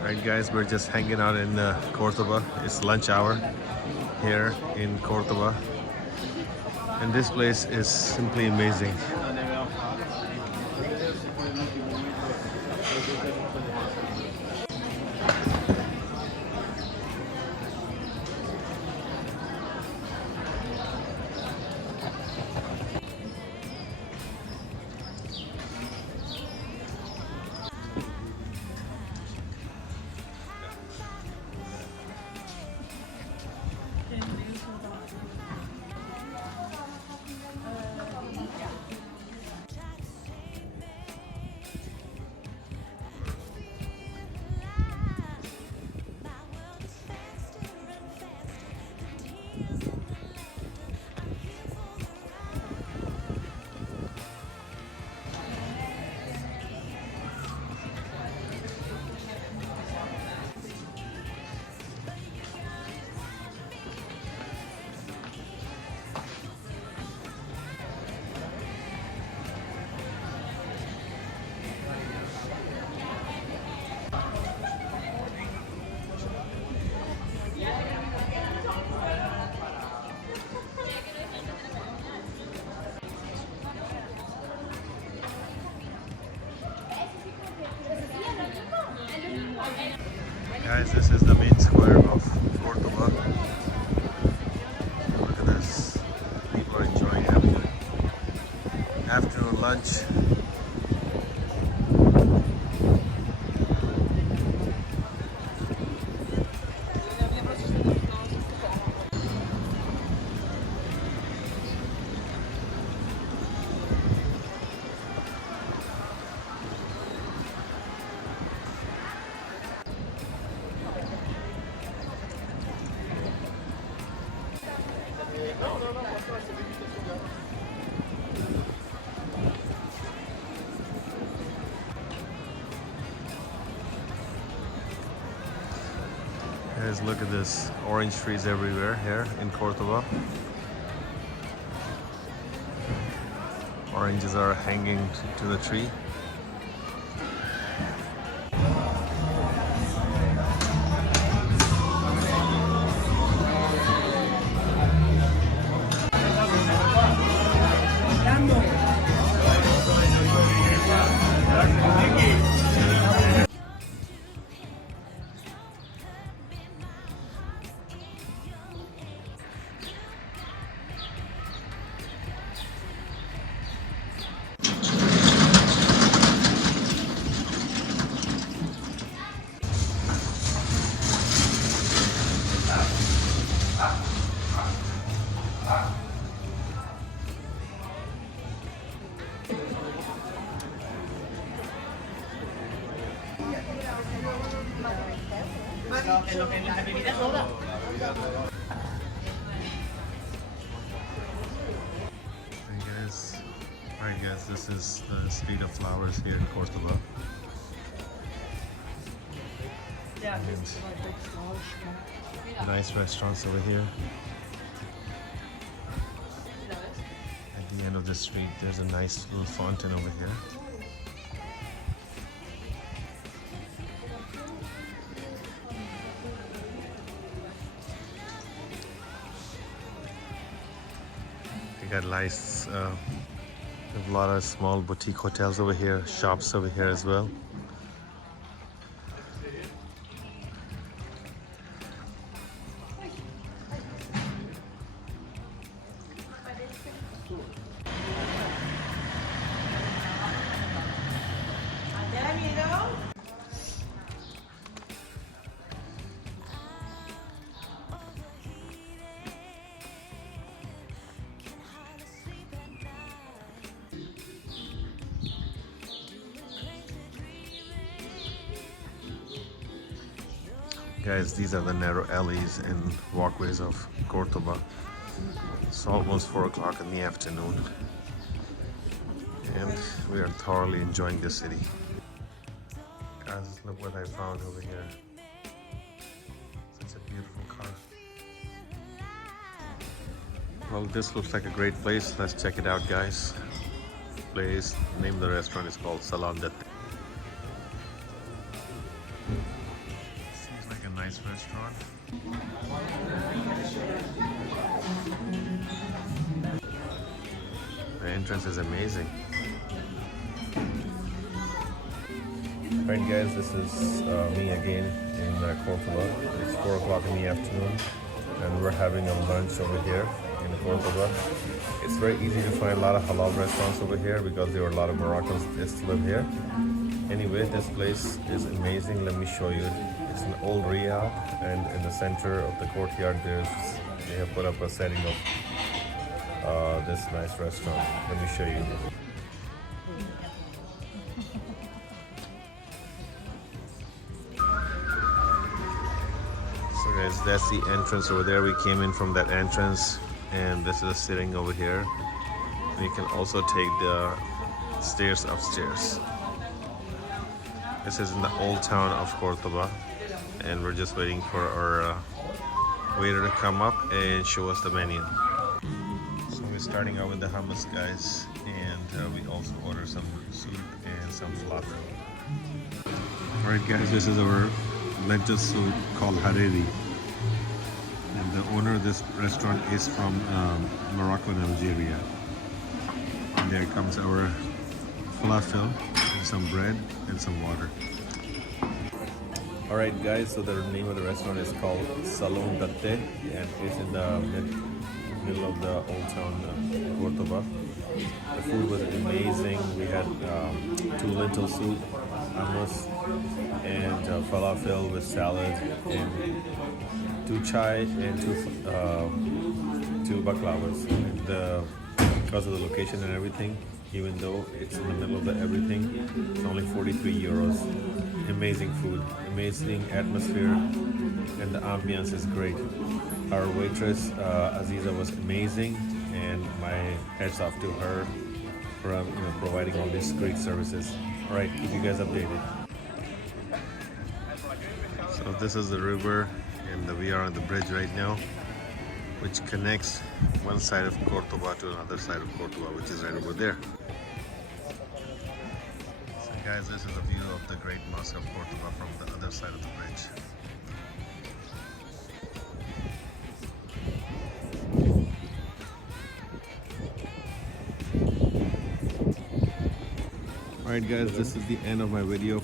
Alright guys, we're just hanging out in Cordoba. It's lunch hour here in Cordoba. And this place is simply amazing. Guys, this is the main square of Cordoba. Look at this. People are enjoying afternoon lunch. Guys, look at this. Orange trees everywhere here in Cordoba. Oranges are hanging to the tree. Alright guys, this is the Street of Flowers here in Cordoba. And nice restaurants over here. At the end of the street, there's a nice little fountain over here. Got nice, a lot of small boutique hotels over here, shops over here as well. Guys, these are the narrow alleys and walkways of Cordoba. It's almost 4 o'clock in the afternoon and we are thoroughly enjoying the city. Guys, look what I found over here. Such a beautiful car. Well, this looks like a great place. Let's check it out, guys. Place, name of the restaurant is called Salon de. restaurant. The entrance is amazing. Alright guys, this is me again in Cordoba. It's 4 o'clock in the afternoon and we're having a lunch over here in Cordoba. It's very easy to find a lot of halal restaurants over here because there are a lot of Moroccans that still live here. Anyway, this place is amazing. Let me show you. It's an old riad, and in the center of the courtyard they have put up a setting of this nice restaurant. Let me show you. So guys, that's the entrance over there. We came in from that entrance, and this is sitting over here. And you can also take the stairs upstairs. This is in the old town of Cordoba, and we're just waiting for our waiter to come up and show us the menu. So we're starting out with the hummus, guys, and we also order some soup and some falafel. Alright guys, this is our lentil soup called hariri. And the owner of this restaurant is from Morocco and Algeria. And there comes our falafel, and some bread, and some water. Alright guys, so the name of the restaurant is called Salon Datte, and it's in the middle of the old town Cordoba. The food was amazing. We had 2 lentil soup, hummus, and falafel with salad, and 2 chai, and 2 baklavas. And because of the location and everything, even though it's in the middle of the everything, it's only 43 euros. Amazing food, amazing atmosphere, and the ambience is great. Our waitress Aziza was amazing, and my hats off to her for providing all these great services. All right, keep you guys updated. So this is the river, and we are on the bridge right now, which connects one side of Cordoba to another side of Cordoba, which is right over there. So guys, this is a view of the Grand Mosque of Cordoba from the other side of the bridge. Alright guys, this is the end of my video.